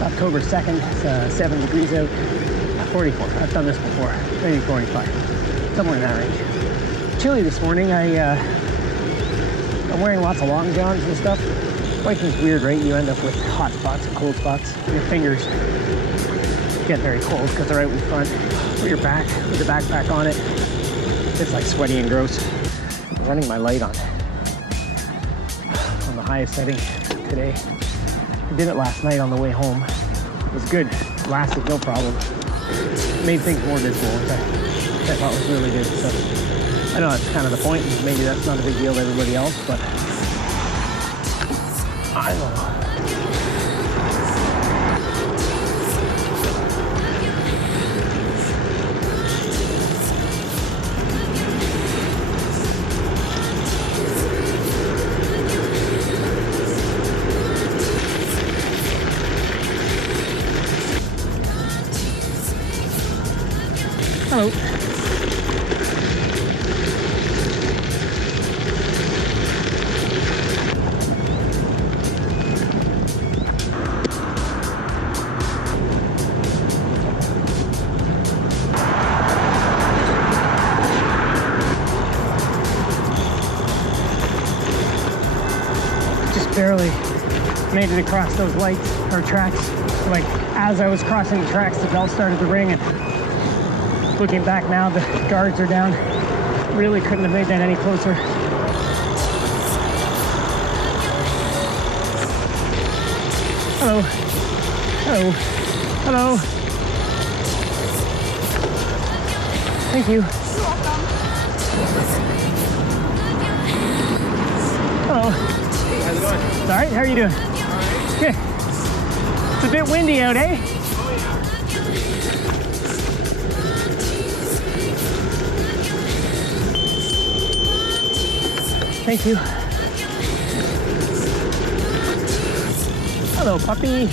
It's October 2nd, it's 7 degrees out, 44. I've done this before, maybe 45, somewhere in that range. Chilly this morning. I'm wearing lots of long johns and stuff. Biking's weird, right? You end up with hot spots and cold spots. Your fingers get very cold because they're out in front. Or your back with the backpack on it. It's like sweaty and gross. I'm running my light on the highest setting today. I did it last night on the way home. It was good. It lasted no problem. It made things more visible, which I thought was really good. So I know that's kind of the point. Maybe that's not a big deal to everybody else, but I don't know. Hello. Just barely made it across those lights or tracks. Like as I was crossing the tracks, the bell started to ring, and looking back now, the guards are down. Really couldn't have made that any closer. Hello. Hello. Hello. Thank you. You're welcome. Hello. Hey, how's it going? It's all right. How are you doing? All right. Good. It's a bit windy out, eh? Oh, yeah. Thank you. Hello, puppy.